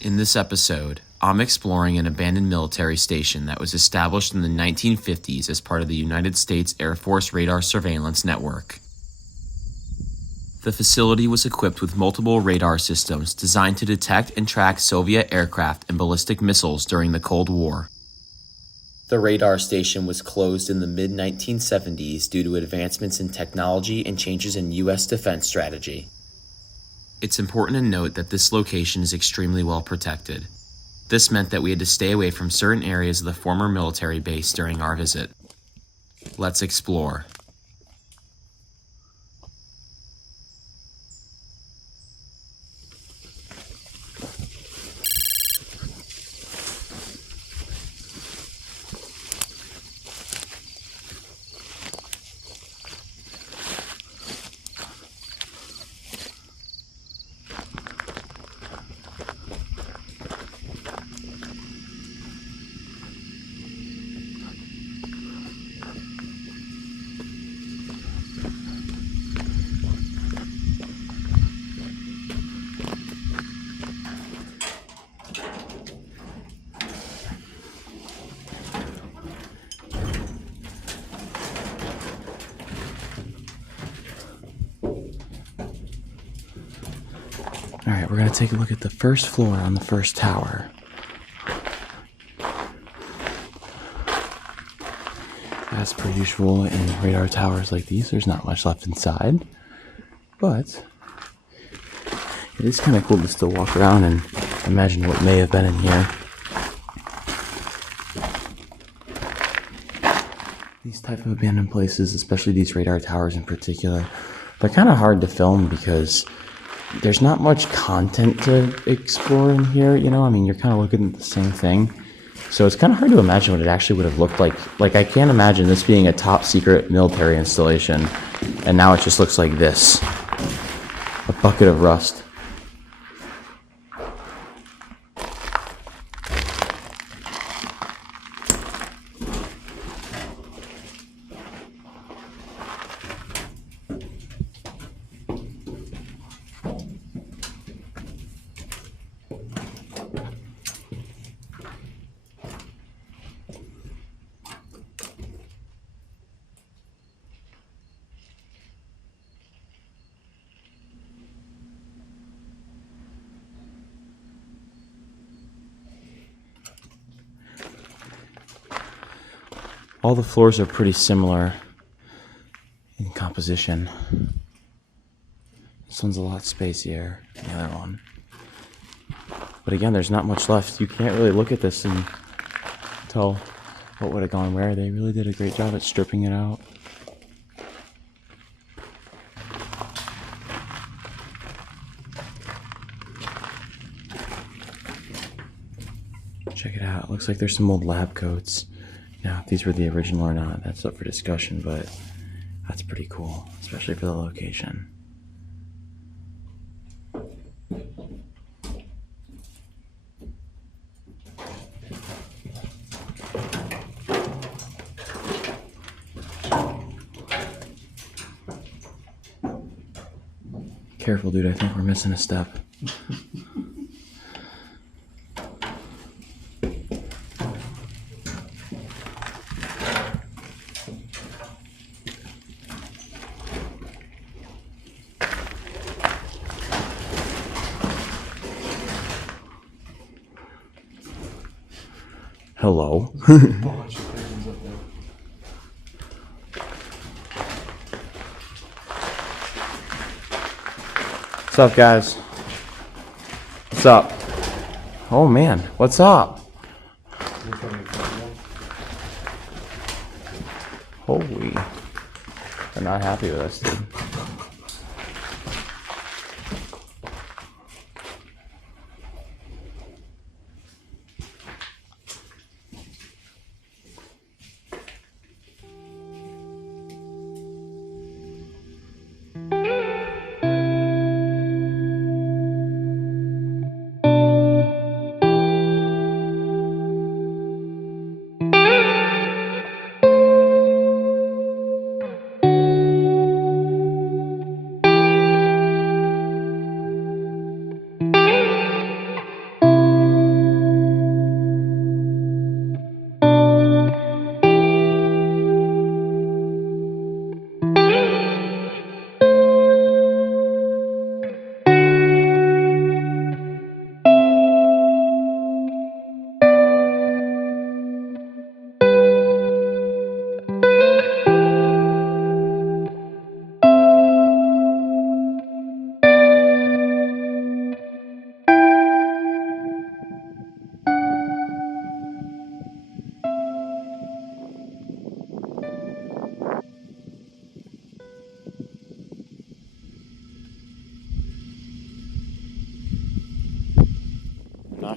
In this episode, I'm exploring an abandoned military station that was established in the 1950s as part of the United States Air Force Radar Surveillance Network. The facility was equipped with multiple radar systems designed to detect and track Soviet aircraft and ballistic missiles during the Cold War. The radar station was closed in the mid-1970s due to advancements in technology and changes in U.S. defense strategy. It's important to note that this location is extremely well protected. This meant that we had to stay away from certain areas of the former military base during our visit. Let's explore. Alright, we're going to take a look at the first floor on the first tower. As per usual in radar towers like these, there's not much left inside, but it is kind of cool to still walk around and imagine what may have been in here. These type of abandoned places, especially these radar towers in particular, they're kind of hard to film because there's not much content to explore in here, you know? I mean, you're kind of looking at the same thing. So it's kind of hard to imagine what it actually would have looked like. Like, I can't imagine this being a top secret military installation, and now it just looks like this. A bucket of rust. All the floors are pretty similar in composition. This one's a lot spacier than the other one. But again, there's not much left. You can't really look at this and tell what would have gone where. They really did a great job at stripping it out. Check it out. It looks like there's some old lab coats. Now, if these were the original or not, that's up for discussion, but that's pretty cool, especially for the location. Careful, dude. I think we're missing a step. Hello. What's up, guys? What's up? Oh man, what's up? Holy. They're not happy with us, dude.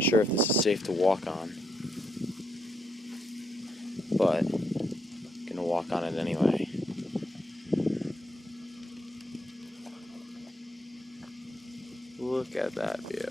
not sure if this is safe to walk on, but I'm gonna walk on it anyway. Look at that view.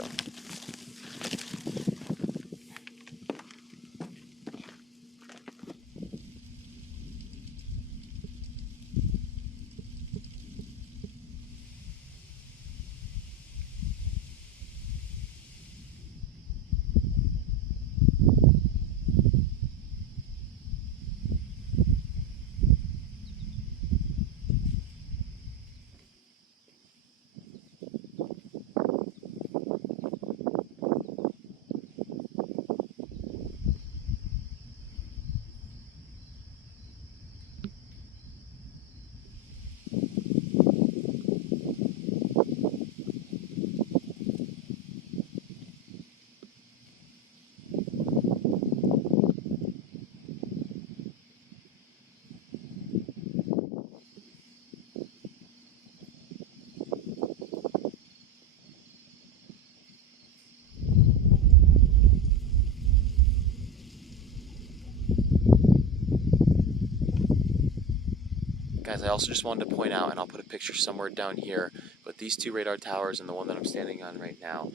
Guys, I also just wanted to point out, and I'll put a picture somewhere down here, but these two radar towers and the one that I'm standing on right now,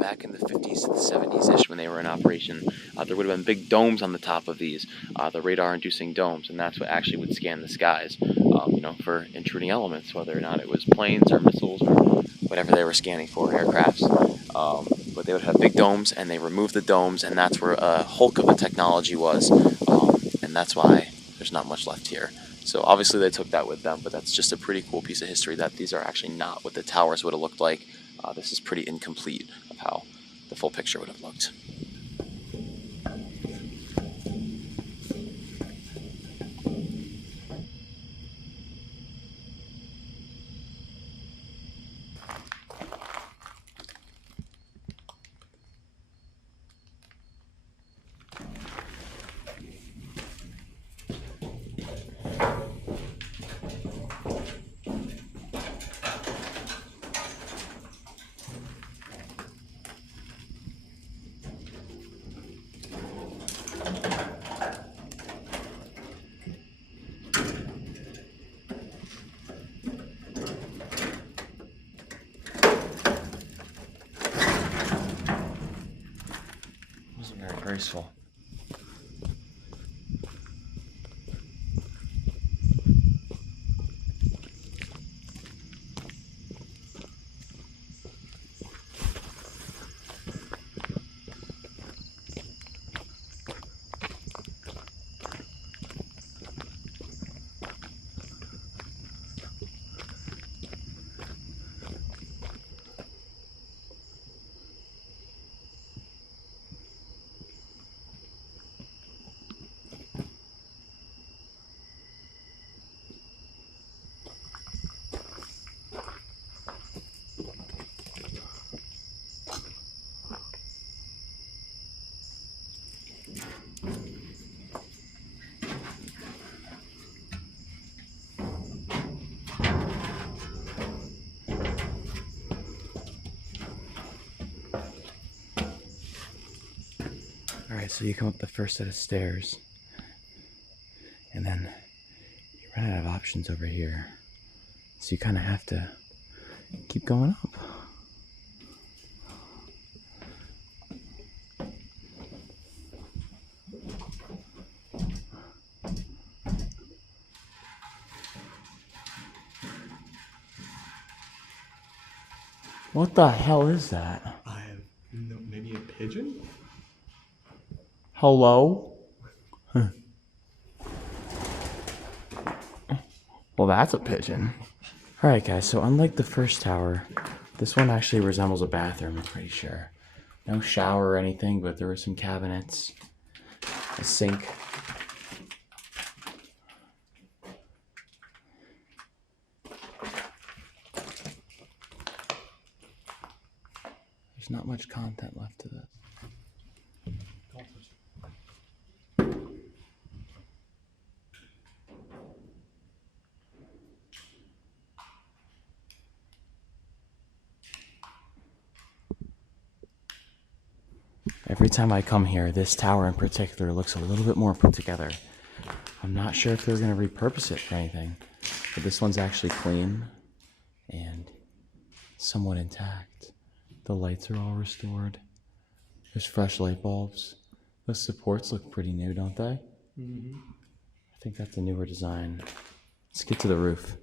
back in the 50s to the 70s-ish when they were in operation, there would have been big domes on the top of these, the radar-inducing domes, and that's what actually would scan the skies, for intruding elements, whether or not it was planes or missiles or whatever they were scanning for, aircrafts. But they would have big domes, and they removed the domes, and that's where a hulk of the technology was, and that's why there's not much left here. So obviously they took that with them, but that's just a pretty cool piece of history that these are actually not what the towers would have looked like. This is pretty incomplete of how the full picture would have looked. Very graceful. Alright, so you come up the first set of stairs, and then you run out of options over here. So you kind of have to keep going up. What the hell is that? I have no, maybe a pigeon? Hello? Huh. Well, that's a pigeon. Alright guys, so unlike the first tower, this one actually resembles a bathroom, I'm pretty sure. No shower or anything, but there were some cabinets, a sink. There's not much content left to this. Every time I come here, this tower in particular looks a little bit more put together. I'm not sure if they're going to repurpose it for anything, but this one's actually clean and somewhat intact. The lights are all restored. There's fresh light bulbs. Those supports look pretty new, don't they? I think that's a newer design. Let's get to the roof.